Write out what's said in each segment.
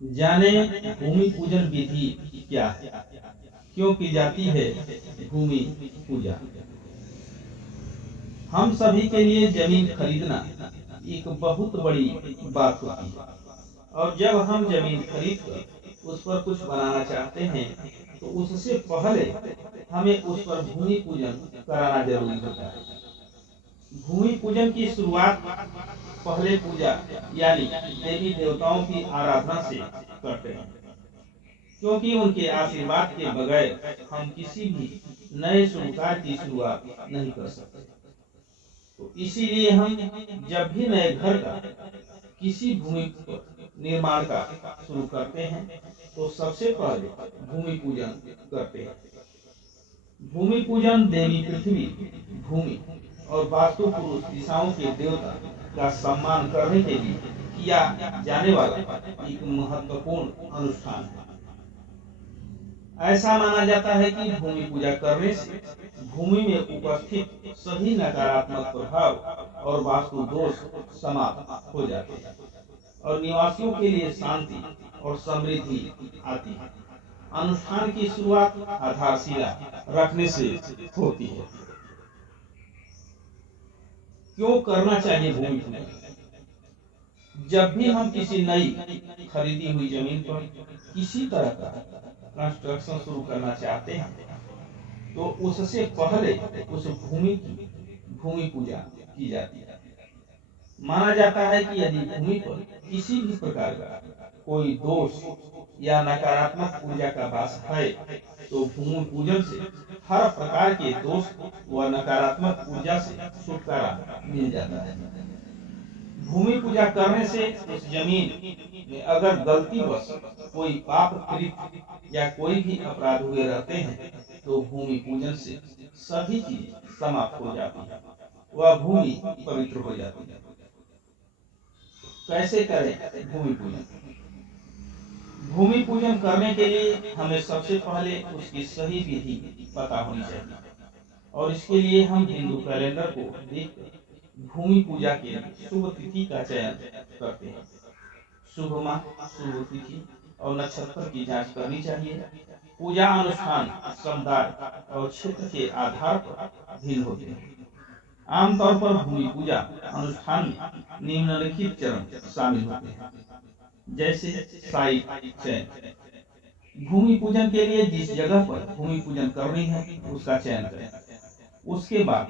जाने भूमि पूजन विधि क्या है, क्यों की जाती है भूमि पूजा। हम सभी के लिए जमीन खरीदना एक बहुत बड़ी बात होती है, और जब हम जमीन खरीद कर उस पर कुछ बनाना चाहते हैं तो उससे पहले हमें उस पर भूमि पूजन कराना जरूरी होता है। भूमि पूजन की शुरुआत पहले पूजा यानी देवी देवताओं की आराधना से करते हैं, क्योंकि उनके आशीर्वाद के बगैर हम किसी भी नए शुभ कार्य की शुरुआत नहीं कर सकते। तो इसीलिए हम जब भी नए घर का किसी भूमि पर निर्माण का शुरू करते हैं तो सबसे पहले भूमि पूजन करते हैं। भूमि पूजन देवी पृथ्वी, भूमि और वास्तु पुरुष दिशाओं के देवता का सम्मान करने के लिए किया जाने वाला एक महत्वपूर्ण अनुष्ठान है। ऐसा माना जाता है कि भूमि पूजा करने से भूमि में उपस्थित सभी नकारात्मक प्रभाव और वास्तु दोष समाप्त हो जाते हैं और निवासियों के लिए शांति और समृद्धि आती है। अनुष्ठान की शुरुआत आधारशिला रखने से होती है। क्यों करना चाहिए भूमि पूजन? जब भी हम किसी नई खरीदी हुई जमीन पर किसी तरह का कंस्ट्रक्शन शुरू करना चाहते हैं तो उससे पहले उस भूमि की भूमि पूजा की जाती है। माना जाता है कि यदि भूमि पर किसी भी प्रकार का कोई दोष या नकारात्मक ऊर्जा का वास है तो भूमि पूजन से हर प्रकार के दोष व नकारात्मक ऊर्जा से छुटकारा मिल जाता है। भूमि पूजा करने से उस जमीन में अगर गलतीवश कोई पाप कृत्य या कोई भी अपराध हुए रहते हैं तो भूमि पूजन से सभी चीज समाप्त हो जाती है, वह भूमि पवित्र हो जाती है। कैसे करें भूमि पूजन? भूमि पूजन करने के लिए हमें सबसे पहले उसकी सही विधि पता होनी चाहिए, और इसके लिए हम हिंदू कैलेंडर को देखकर भूमि पूजा के शुभ तिथि का चयन करते हैं। शुभ माह, शुभ तिथि और नक्षत्र की जांच करनी चाहिए। पूजा अनुष्ठान समुदाय और क्षेत्र के आधार पर भिन्न होते हैं। आमतौर पर भूमि पूजा अनुष्ठान में निम्नलिखित चरण शामिल होते हैं, जैसे साइट चयन। भूमि पूजन के लिए जिस जगह पर भूमि पूजन करनी है उसका चयन करें। उसके बाद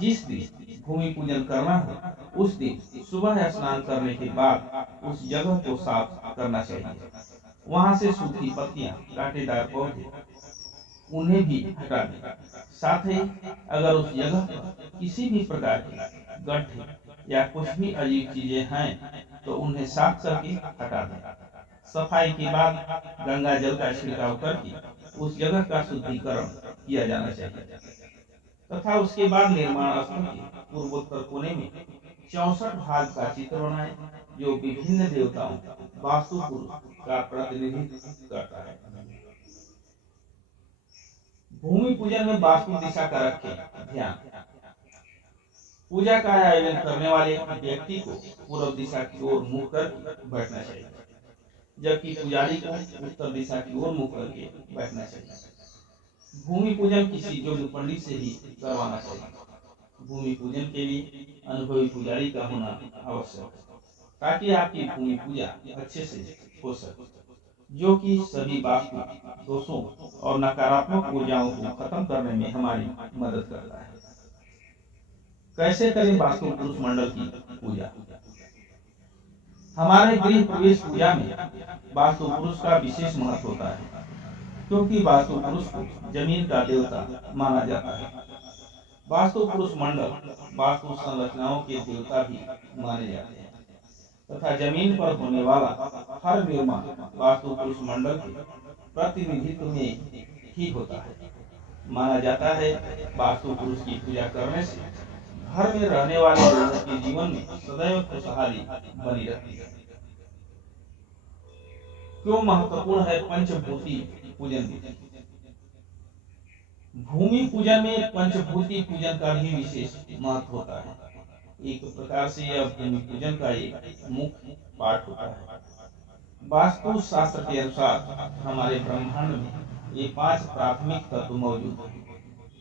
जिस दिन भूमि पूजन करना है उस दिन सुबह स्नान करने के बाद उस जगह को साफ करना चाहिए। वहां से सूखी पत्तियां, कांटेदार पौधे, उन्हें भी हटा दें। साथ ही अगर उस जगह पर किसी भी प्रकार के गड्ढे या कुछ भी अजीब चीजें हैं तो उन्हें साफ करके हटा दें। सफाई के बाद गंगा जल का छिड़काव करके उस जगह का शुद्धिकरण किया जाना चाहिए तथा उसके बाद निर्माण स्थल के पूर्वोत्तर कोने में 64 भाग का चित्र बनाएं, जो विभिन्न देवताओं वास्तु पुरुष का प्रतिनिधित्व करता है। भूमि पूजन में वास्तु दिशा का रखें ध्यान। पूजा का आयोजन करने वाले व्यक्ति को पूर्व दिशा की ओर मुख करके बैठना चाहिए, जबकि पुजारी को उत्तर दिशा की ओर मुख करके बैठना चाहिए। भूमि पूजन किसी योग्य पंडित से ही करवाना चाहिए। भूमि पूजन के लिए अनुभवी पुजारी का होना आवश्यक है, ताकि आपकी भूमि पूजा अच्छे से हो सके, जो कि सभी वास्तु दोषों और नकारात्मक ऊर्जाओं को खत्म करने में हमारी मदद करता है। कैसे करें वास्तु पुरुष मंडल की पूजा? हमारे गृह प्रवेश पूजा में वास्तु पुरुष का विशेष महत्व होता है, क्योंकि वास्तु पुरुष को जमीन का देवता माना जाता है। वास्तु पुरुष मंडल वास्तु संरचनाओं के देवता भी माने जाते हैं तथा जमीन पर होने वाला हर निर्माण वास्तु पुरुष मंडल के प्रतिनिधित्व में ही होता है। माना जाता है वास्तु पुरुष की पूजा करने से घर में रहने वाले लोगों के जीवन में सदैव खुशहाली बनी रहती है। क्यों महत्वपूर्ण है पंचभूति पूजन? भूमि पूजन में पंचभूति पूजन का भी विशेष महत्व होता है। एक प्रकार से यह भूमि पूजन का एक मुख्य पाठ होता है। वास्तु शास्त्र के अनुसार हमारे ब्रह्मांड में ये 5 प्राथमिक तत्व मौजूद हैं,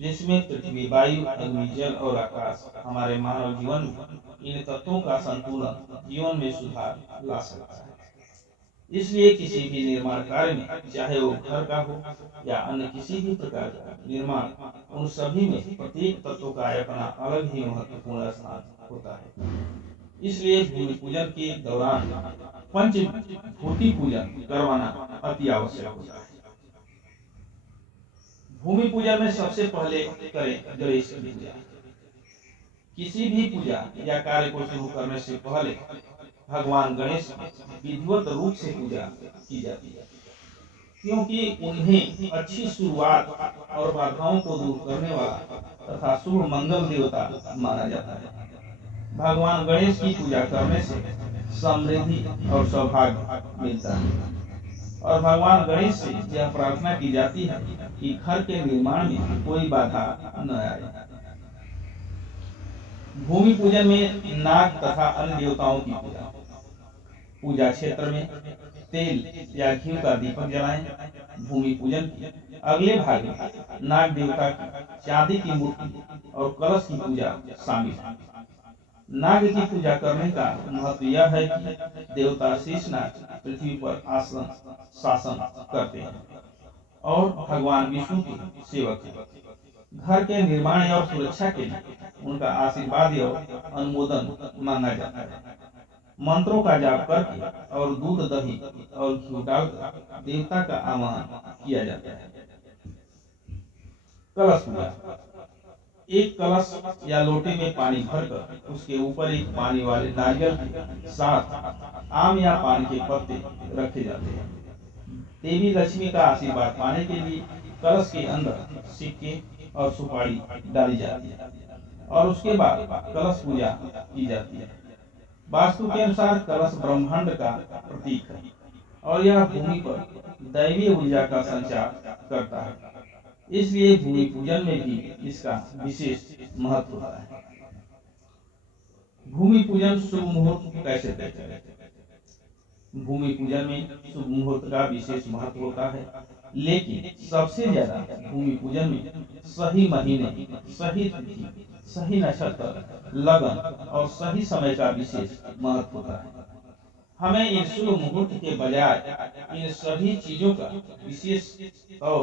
जिसमें पृथ्वी, वायु, अग्नि, जल और आकाश हमारे मानव जीवन में इन तत्वों का संतुलन जीवन में सुधार ला सकता है। इसलिए किसी भी निर्माण कार्य में, चाहे वो घर का हो या अन्य किसी भी प्रकार का निर्माण, उन सभी में प्रत्येक तत्व का अपना अलग ही महत्वपूर्ण स्थान होता है। इसलिए भूमि पूजन के दौरान पंचभूति पूजन करवाना अति आवश्यक होता है। भूमि पूजा में सबसे पहले करें गणेश की पूजा। किसी भी पूजा या कार्य को शुरू करने से पहले भगवान गणेश की विधिवत रूप से पूजा की जाती है, क्योंकि उन्हें अच्छी शुरुआत और बाधाओं को दूर करने वाला तथा शुभ मंगल देवता माना जाता है। भगवान गणेश की पूजा करने से समृद्धि और सौभाग्य मिलता है और भगवान गणेश से यह प्रार्थना की जाती है कि घर के निर्माण में कोई बाधा न आए। भूमि पूजन में नाग तथा अन्य देवताओं की पूजा। पूजा क्षेत्र में तेल या घी का दीपक जलाएं। भूमि पूजन के अगले भाग में नाग देवता की चांदी की मूर्ति और कलश की पूजा शामिल है। नाग की पूजा करने का महत्व यह है कि देवता शेषनाग पृथ्वी पर शासन करते हैं और भगवान विष्णु के सेवक हैं। घर के निर्माण और सुरक्षा के लिए उनका आशीर्वाद और अनुमोदन मांगा जाता है। मंत्रों का जाप करके और दूध, दही और घी डालकर देवता का आह्वान किया जाता है। कलश पूजा। एक कलश या लोटे में पानी भरकर उसके ऊपर एक पानी वाले नारियल के साथ आम या पान के पत्ते रखे जाते हैं। देवी लक्ष्मी का आशीर्वाद पाने के लिए कलश के अंदर सिक्के और सुपारी डाली जाती है और उसके बाद कलश पूजा की जाती है। वास्तु के अनुसार कलश ब्रह्मांड का प्रतीक है और यह भूमि पर दैवीय ऊर्जा का संचार करता है। इसलिए भूमि पूजन में भी इसका विशेष महत्व होता है। भूमि पूजन शुभ मुहूर्त कैसे तय करें? भूमि पूजन में शुभ मुहूर्त का विशेष महत्व होता है, लेकिन सबसे ज्यादा भूमि पूजन में सही महीने, सही तिथि, सही नक्षत्र, लगन और सही समय का विशेष महत्व होता है। हमें इन शुभ मुहूर्त के बजाय इन सभी चीजों का विशेष और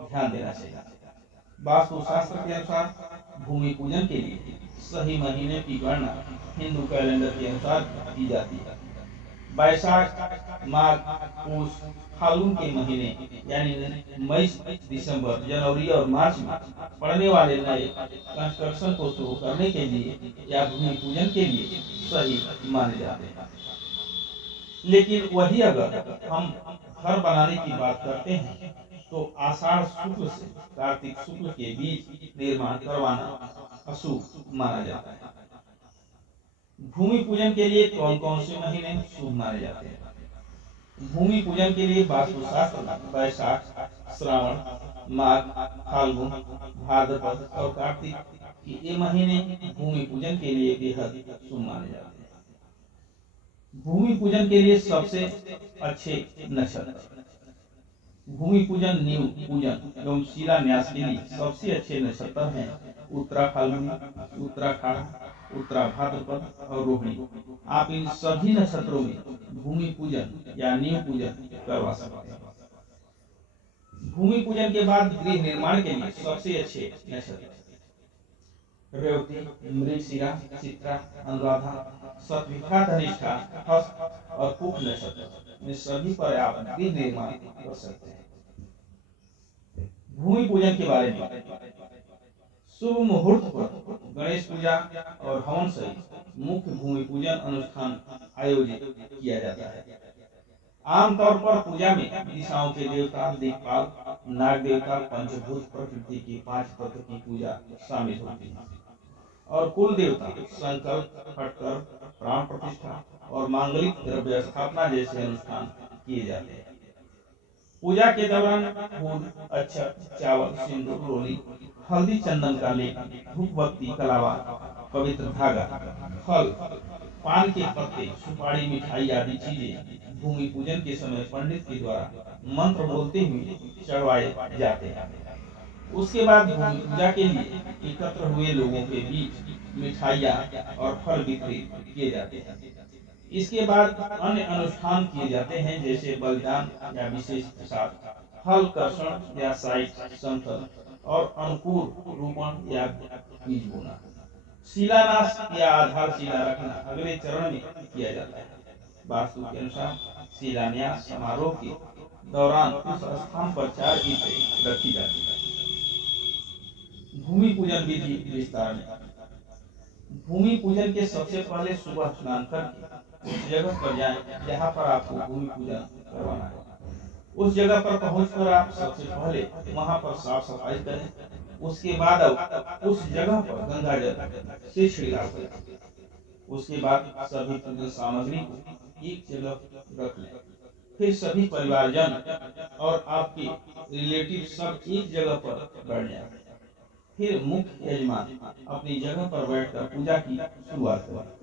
ध्यान देना चाहिए। वास्तु शास्त्र के अनुसार भूमि पूजन के लिए सही महीने की गणना हिंदू कैलेंडर के अनुसार की जाती है। वैशाख, माघ, पूष, फाल्गुन के महीने यानी मई, दिसंबर, जनवरी और मार्च में पड़ने वाले नए कंस्ट्रक्शन को शुरू करने के लिए या भूमि पूजन के लिए सही माने जाते हैं। लेकिन वही अगर हम घर बनाने की बात करते हैं तो आषाढ़ शुक्ल से कार्तिक शुक्ल के बीच निर्माण करवाना अशुभ माना जाता है। भूमि पूजन के लिए कौन कौन से महीने शुभ माने जाते हैं? भूमि पूजन के लिए वास्तु शास्त्र वैशाख, श्रावण, माघ, फाल्गुन, भाद्रपद और कार्तिक ये महीने भूमि पूजन के लिए बेहद शुभ माने जाते हैं। भूमि पूजन के लिए सबसे अच्छे नक्षत्र। भूमि पूजन, नींव पूजन एवं शिलान्यास के लिए सबसे अच्छे नक्षत्र हैं उत्तरा फाल्गुनी, उत्तराखाढ़, उत्तरा भाद्रपद और रोहिणी। आप इन सभी नक्षत्रों में भूमि पूजन या नींव पूजन करवा सकते हैं। भूमि पूजन के बाद गृह निर्माण के लिए सबसे अच्छे नक्षत्र रेवती, मृगशिरा, चित्रा, अनुराधा, शतभिखा, धनिष्ठा, हस्त और पुष्य नक्षत्र। इन सभी पर आप गृह निर्माण कर सकते हैं। भूमि पूजन के बारे में शुभ मुहूर्त पर गणेश पूजा और हवन सहित मुख्य भूमि पूजन अनुष्ठान आयोजित किया जाता है। आमतौर पर पूजा में दिशाओं के देवता, दिक्पाल, नाग देवता, पंचभूत प्रकृति की 5 तत्व की पूजा शामिल होती है और कुल देवता, संकल्प, खटकर, प्राण प्रतिष्ठा और मांगलिक द्रव्य स्थापना जैसे अनुष्ठान किए जाते हैं। पूजा के दौरान फूल, अक्षत, चावल, सिंदूर, रोली, हल्दी, चंदन का लेप, धूप बत्ती, कलावा, पवित्र धागा, फल, पान के पत्ते, सुपारी, मिठाई आदि चीजें भूमि पूजन के समय पंडित के द्वारा मंत्र बोलते हुए चढ़वाए जाते हैं। उसके बाद भूमि पूजा के लिए एकत्र हुए लोगों के बीच मिठाइयाँ और फल वितरित किए जाते हैं। इसके बाद अन्य अनुष्ठान किए जाते हैं, जैसे बलिदान या विशेष प्रसाद, हल कर्षण या साइट समतल, और अंकुर रोपण या बीज बोना। शिलान्यास या आधारशिला रखना अगले चरण में किया जाता है। वास्तु के अनुसार शिलान्यास समारोह के दौरान उस स्थान पर 4 ईंटें रखी जाती है। भूमि पूजन विधि विस्तार में। भूमि पूजन के सबसे पहले सुबह स्नान करके उस जगह पर जाएं जहां पर आपको भूमि पूजन करवाना है। उस जगह पर पहुंचकर आप सबसे पहले वहां पर साफ सफाई करें। उसके बाद उस जगह पर गंगा जल से छिड़काव करें। उसके बाद सभी पूजन सामग्री को एक जगह रख लें। फिर सभी परिवारजन और आपके रिलेटिव सब एक जगह पर बैठ जाएं। फिर मुख्य यजमान अपनी जगह पर बैठकर पूजा की शुरुआत करें।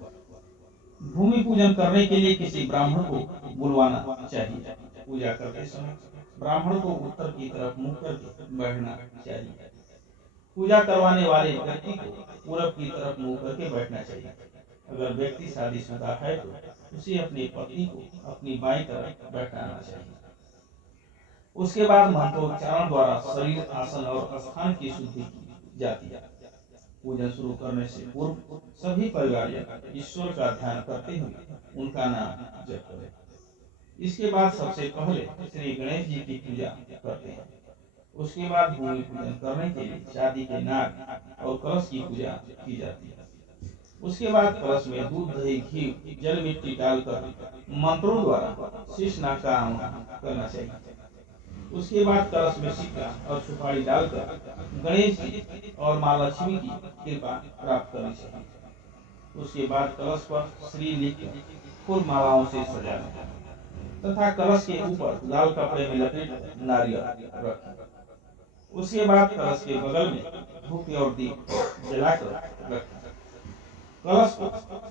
भूमि पूजन करने के लिए किसी ब्राह्मण को बुलवाना चाहिए। पूजा करते समय ब्राह्मण को उत्तर की तरफ मुंह करके बैठना चाहिए। पूजा करवाने वाले व्यक्ति को पूरब की तरफ मुंह करके बैठना चाहिए। अगर व्यक्ति शादीशुदा है तो उसे अपनी पत्नी को अपनी बाईं तरफ बैठाना चाहिए। उसके बाद मंत्रोच्चारण द्वारा शरीर, आसन और स्थान की शुद्धि की जाती है। पूजन शुरू करने से पूर्व सभी परिवार ईश्वर का ध्यान करते हुए उनका नाम जप करें। इसके बाद सबसे पहले श्री गणेश जी की पूजा करते हैं। उसके बाद भूमि पूजन करने के लिए चांदी के नाग और कलश की पूजा की जाती है। उसके बाद कलश में दूध, दही, घी, जल, मिट्टी डालकर मंत्रों द्वारा शीशनाग का आह्वान करना चाहिए। उसके बाद कलश में सिक्का और सुपारी डालकर गणेश जी और माँ लक्ष्मी की कृपा प्राप्त करनी चाहिए। उसके बाद कलश पर श्री लिखकर फूल मालाओं से सजाना तथा कलश के ऊपर लाल कपड़े में लपेट नारियल रखें। उसके बाद कलश के बगल में धूप और दीप जलाकर रखें। कलश को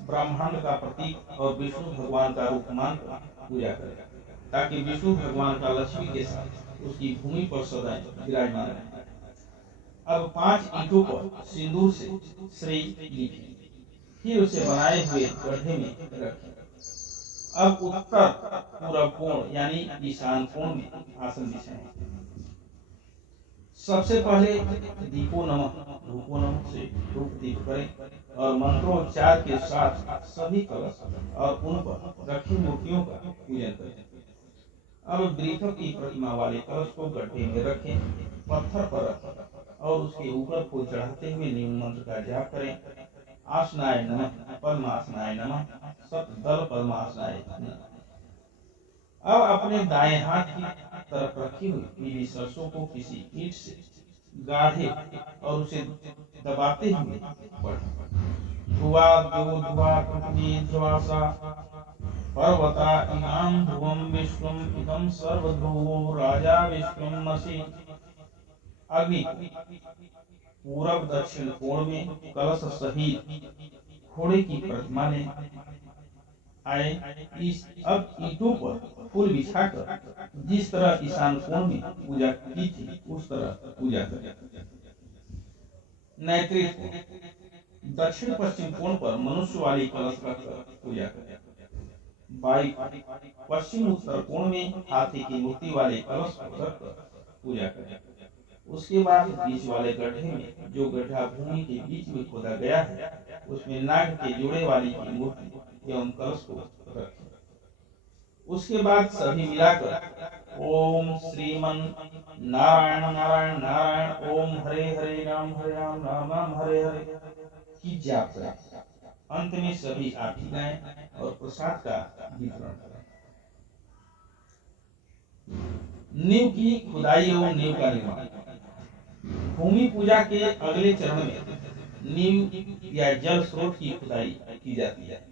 ब्रह्मांड का प्रतीक और विष्णु भगवान का रूप मानकर पूजा करें, ताकि विष्णु भगवान का लक्ष्मी के साथ उसकी भूमि पर सदा विराजमान रहे। अब 5 ईंटों पर सिंदूर से श्री लिखें, फिर उसे बनाए हुए गड्ढे में रखें। अब उत्तर पूरब कोण यानी ईशान कोण में आसन बिछाएं। सबसे पहले दीपो नमः, धूपो नमः से धूप दीप करें और मंत्रोच्चार के साथ सभी कलश और उन पर रखी मूर्तियों का पूजन करें। अब वृषभ की प्रतिमा वाले कलश को गड्ढे में रखें, पत्थर पर रखें और उसके ऊपर फूल चढ़ाते हुए नियम मंत्र का जाप करें। आसनाय नमः, पद्मासनाय नमः, सतदल पद्मासनाय नमः। अब अपने दाएं हाथ की तरफ रखी हुई पीली सरसों को किसी ईंट से गाढ़े और उसे दबाते हुए पढ़ें। ध्रुवा देवो ध्रुवा पृथ्वी ध्रुवासा पर्वता इमाम ध्रुवम विश्वम इदं सर्वध्रुवो राजा विश्वमसि। अग्नि पूरब दक्षिण कोण में कलश सहित घोड़े की प्रतिमा ने आए। अब ईंटों पर फूल बिछाकर जिस तरह ईशान कोण में पूजा की थी उस तरह पूजा करें। नैत्रिक कोण दक्षिण पश्चिम कोण पर मनुष्य वाली कलश रखकर पूजा करें। बाई पश्चिम उत्तर कोण में हाथी की मूर्ति वाले कलश रखकर पूजा करें। उसके बाद बीच वाले गड्ढे में, जो गड्ढा भूमि के बीच में खोदा गया है, उसमें नाग के जोड़े वाली की मूर्ति एवं कलश को रखें। उसके बाद सभी मिलाकर ओम श्रीमन नारायण नारायण नारायण, ओम हरे हरे राम राम राम हरे हरे की जाप करें। अंत में सभी आरती गाएं और प्रसाद का वितरण करें। नींव की खुदाई एवं नींव का निर्माण। भूमि पूजा के अगले चरण में नींव या जल स्रोत की खुदाई की जाती है।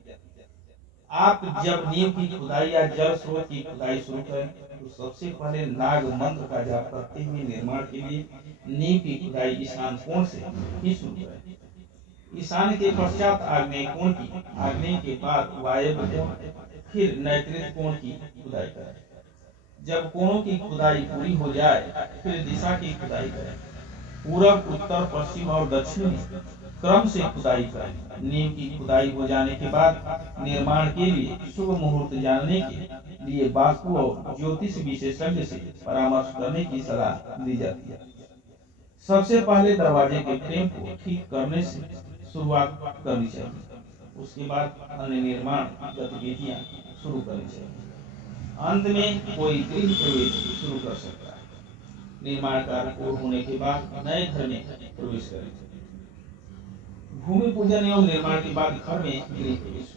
आप जब नींव की खुदाई या जल स्रोत की खुदाई शुरू करें तो सबसे पहले नाग मंत्र का जाप करते हुए निर्माण के लिए नींव की खुदाई ईशान कोण से ही शुरू करें। ईशान के पश्चात आग्नेय कोण की, आग्नेय के बाद वायव्य कोण, फिर नैऋत्य कोण की खुदाई करें। जब कोणों की खुदाई पूरी हो जाए फिर दिशा की खुदाई करें। पूरब, उत्तर, पश्चिम और दक्षिण में क्रम से खुदाई करें। नींव की खुदाई हो जाने के बाद निर्माण के लिए शुभ मुहूर्त जानने के लिए वास्तु और ज्योतिष विशेषज्ञ से परामर्श करने की सलाह दी जाती है। सबसे पहले दरवाजे के फ्रेम को ठीक करने से शुरुआत करनी चाहिए। उसके बाद अन्य निर्माण गतिविधियां शुरू करनी चाहिए। अंत में कोई गृह प्रवेश शुरू कर सकता है। निर्माण कार्य पूर्ण होने के बाद नए घर में प्रवेश करें। भूमि पूजन एवं निर्माण के बाद घर में गृह प्रवेश।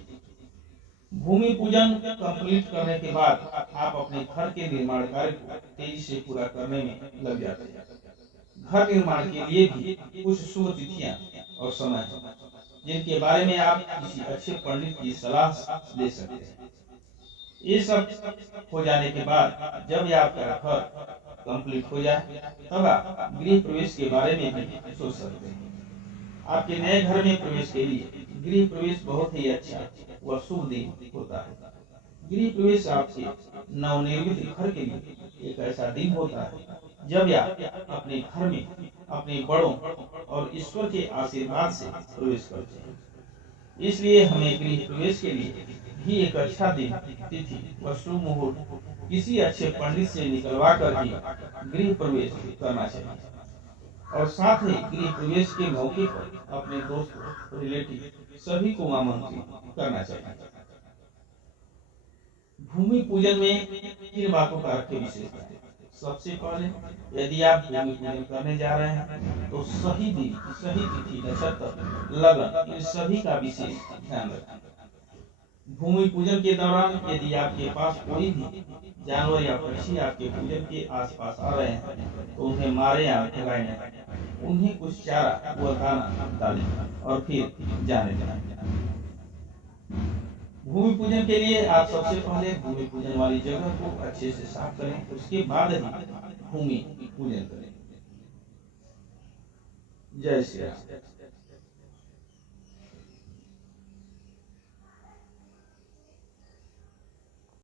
भूमि पूजन कंप्लीट करने के बाद आप अपने घर के निर्माण कार्य को तेजी से पूरा करने में लग जाते हैं। घर निर्माण के लिए भी कुछ शुभ तिथियां और समय हैं, जिनके बारे में आप किसी अच्छे पंडित की सलाह ले सकते हैं। ये सब हो जाने के बाद जब आपका घर कंप्लीट हो जाए तब आप गृह प्रवेश के बारे में भी सोच सकते हैं। आपके नए घर में प्रवेश के लिए गृह प्रवेश बहुत ही अच्छा व शुभ दिन होता है। गृह प्रवेश आपके नवनिर्मित घर के लिए एक ऐसा दिन होता है जब आप अपने घर में अपने बड़ों और ईश्वर के आशीर्वाद से प्रवेश करते हैं। इसलिए हमें गृह प्रवेश के लिए भी एक अच्छा दिन, तिथि व शुभ मुहूर्त किसी अच्छे पंडित से निकलवा कर ही गृह प्रवेश करना चाहिए। और साथ ही गृह प्रवेश के मौके पर अपने दोस्तों, रिलेटिव सभी को आमंत्रित करना चाहिए। भूमि पूजन में किन बातों का रखे विशेषता है। सबसे पहले यदि आप भूमि पूजन करने जा रहे हैं तो सही दिन, सही तिथि, नक्षत्र, लगन इन सभी का विशेष ध्यान रखें। भूमि पूजन के दौरान यदि आपके पास कोई भी जानवर या पक्षी आपके पूजन के आसपास आ रहे हैं तो उन्हें मारे या भगाएं नहीं। उन्हें कुछ चारा व दाना डालें और फिर जाने दें। भूमि पूजन के लिए आप सबसे पहले भूमि पूजन वाली जगह को अच्छे से साफ करें, उसके बाद ही भूमि पूजन करें। जय श्री राम।